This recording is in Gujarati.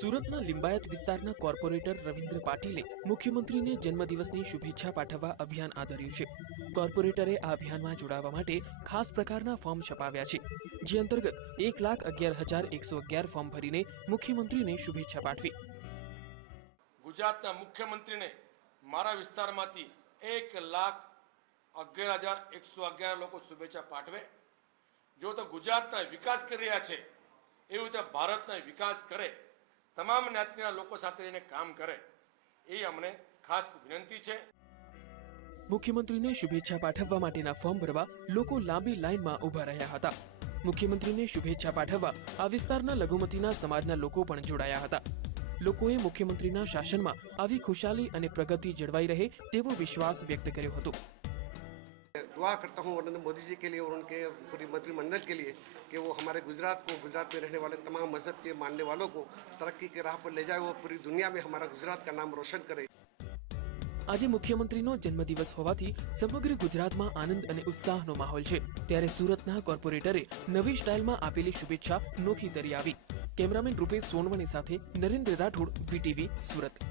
સુરતના લિંબાયત વિસ્તારના કોર્પોરેટર રવિન્દ્ર પાટીલે મુખ્યમંત્રીને જન્મદિવસની શુભેચ્છા પાઠવવા અભિયાન આદર્યું છે. કોર્પોરેટરે આ અભિયાનમાં જોડાવા માટે ખાસ પ્રકારના ફોર્મ છપાવ્યા છે. જે અંતર્ગત એક લાખ અગિયાર હજાર એકસો અગિયાર ફોર્મ ભરીને મુખ્યમંત્રીને શુભેચ્છા પાઠવી. ગુજરાતના મુખ્યમંત્રીને મારા વિસ્તારમાંથી એક લાખ અગિયાર હજાર એકસો અગિયાર લોકો શુભેચ્છા પાઠવે. જો તો ગુજરાતના વિકાસ કરી રહ્યા છે, એવી રીતે ભારતના વિકાસ કરે તમામ જ્ઞાતિના લોકો સાથે રહીને કામ કરે, એ અમને ખાસ વિનંતી છે. મુખ્યમંત્રીને શુભેચ્છા પાઠવવા માટેના ફોર્મ ભરવા લોકો લાંબી લાઇનમાં ઊભા રહ્યા હતા. મુખ્યમંત્રીને શુભેચ્છા પાઠવવા આ વિસ્તારના લઘુમતીના સમાજના લોકો પણ જોડાયા હતા. લોકોએ મુખ્યમંત્રીના શાસનમાં આવી ખુશાલી અને પ્રગતિ જળવાઈ રહે તેવો વિશ્વાસ વ્યક્ત કર્યો હતો. दुआ करता हूँ नरेंद्र मोदी जी के लिए और उनके पूरी मंत्रिमंडल के लिए कि वो हमारे गुजरात को गुजरात में रहने वाले तमाम मजहब के मानने वालों को तरक्की के राह पर ले जाए और पूरी दुनिया में हमारा गुजरात का नाम रोशन करे આજે મુખ્યમંત્રીનો જન્મદિવસ હોવાથી સમગ્ર ગુજરાતમાં આનંદ અને ઉત્સાહનો માહોલ છે ત્યારે સુરતના કોર્પોરેટરે નવી સ્ટાઇલમાં આપેલી શુભેચ્છા નોખી તરી આવી કેમેરામેન રૂપેશ સોનવણી સાથે નરેન્દ્ર રાઠોડ વીટીવી સુરત